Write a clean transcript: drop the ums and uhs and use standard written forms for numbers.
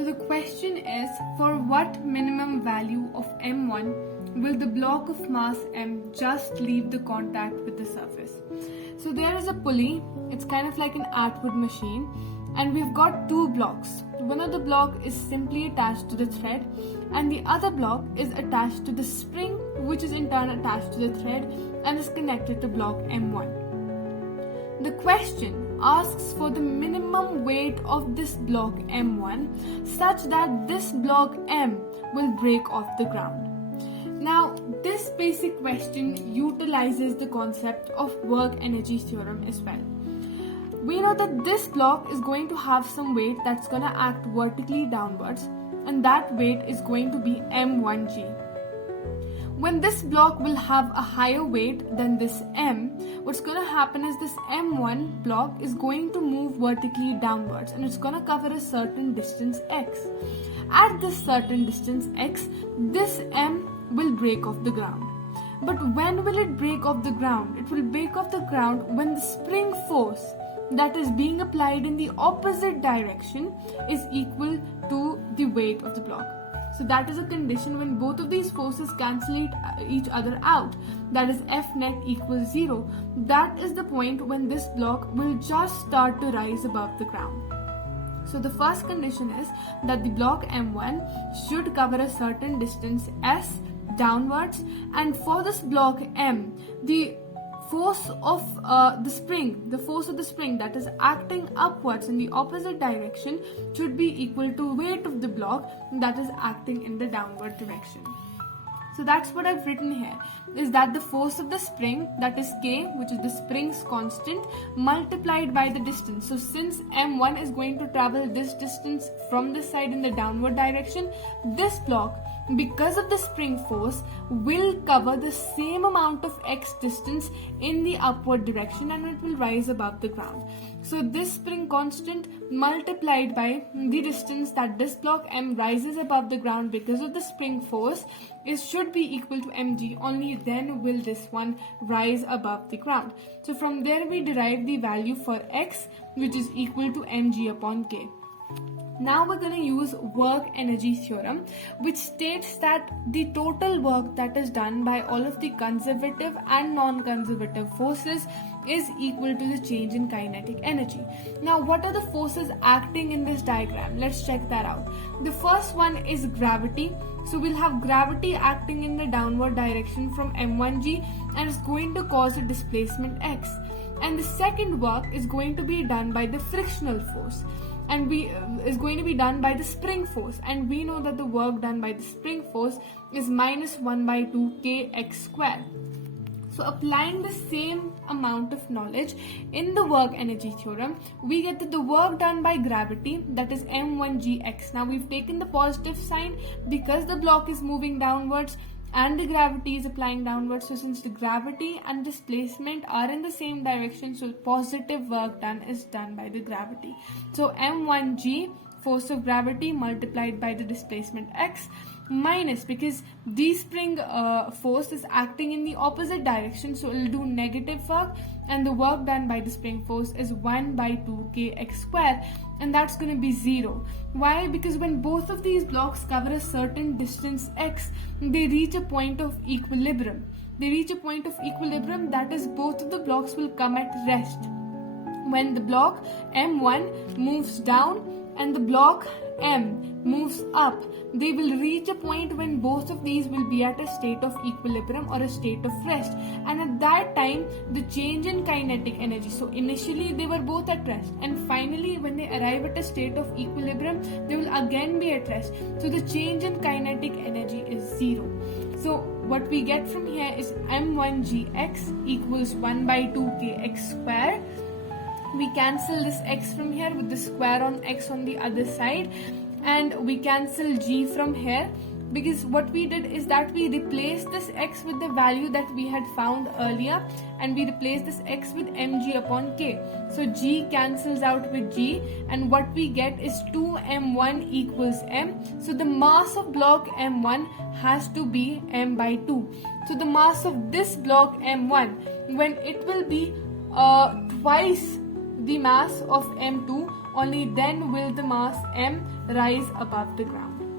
So the question is, for what minimum value of m1 will the block of mass m just leave the contact with the surface? So there is a pulley, it's kind of like an Atwood machine, and we've got two blocks. One of the block is simply attached to the thread, and the other block is attached to the spring, which is in turn attached to the thread and is connected to block m1. The question asks for the minimum weight of this block m1 such that this block m will break off the ground. Now, this basic question utilizes the concept of work energy theorem as well. We know that this block is going to have some weight that's going to act vertically downwards, and that weight is going to be m1g. When this block will have a higher weight than this m, what's going to happen is this m1 block is going to move vertically downwards, and it's going to cover a certain distance x. At this certain distance x, this m will break off the ground. But when will it break off the ground? It will break off the ground when the spring force that is being applied in the opposite direction is equal to the weight of the block. So that is a condition when both of these forces cancel each other out. That is F net equals 0. That is the point when this block will just start to rise above the ground. So the first condition is that the block M1 should cover a certain distance S downwards, and for this block M, the force of the spring that is acting upwards in the opposite direction should be equal to weight of the block that is acting in the downward direction. So that's what I've written here, is that the force of the spring, that is K, which is the spring's constant, multiplied by the distance. So since M1 is going to travel this distance from this side in the downward direction, this block, because of the spring force, will cover the same amount of x distance in the upward direction, and it will rise above the ground. So this spring constant multiplied by the distance that this block M rises above the ground because of the spring force should be equal to mg. Only then will this one rise above the ground. So from there we derive the value for x, which is equal to mg upon k. Now we're going to use work energy theorem, which states that the total work that is done by all of the conservative and non-conservative forces is equal to the change in kinetic energy. Now, what are the forces acting in this diagram? Let's check that out. The first one is gravity. So we'll have gravity acting in the downward direction from m1g, and it's going to cause a displacement x. And the second work is going to be done by the frictional force, and is going to be done by the spring force, and we know that the work done by the spring force is minus 1 by 2 kx square. So applying the same amount of knowledge in the work energy theorem, we get that the work done by gravity, that is m1gx. Now we've taken the positive sign because the block is moving downwards and the gravity is applying downwards. So since the gravity and displacement are in the same direction, so positive work done is done by the gravity. So m1g, force of gravity multiplied by the displacement x, minus, because the spring force is acting in the opposite direction, so it will do negative work, and the work done by the spring force is 1 by 2 kx square, and that's going to be 0. Why? Because when both of these blocks cover a certain distance x, they reach a point of equilibrium. That is, both of the blocks will come at rest. When the block M1 moves down and the block M moves up, they will reach a point when both of these will be at a state of equilibrium or a state of rest, and at that time the change in kinetic energy, so initially they were both at rest, and finally when they arrive at a state of equilibrium they will again be at rest, so the change in kinetic energy is 0. So what we get from here is m1gx equals 1 by 2 kx square. We cancel this x from here with the square on x on the other side, and we cancel g from here, because what we did is that we replaced this x with the value that we had found earlier, and we replaced this x with mg upon k. So g cancels out with g, and what we get is 2m1 equals m. So the mass of block m1 has to be m by 2. So the mass of this block m1, when it will be twice the mass of m2, only then will the mass m rise above the ground.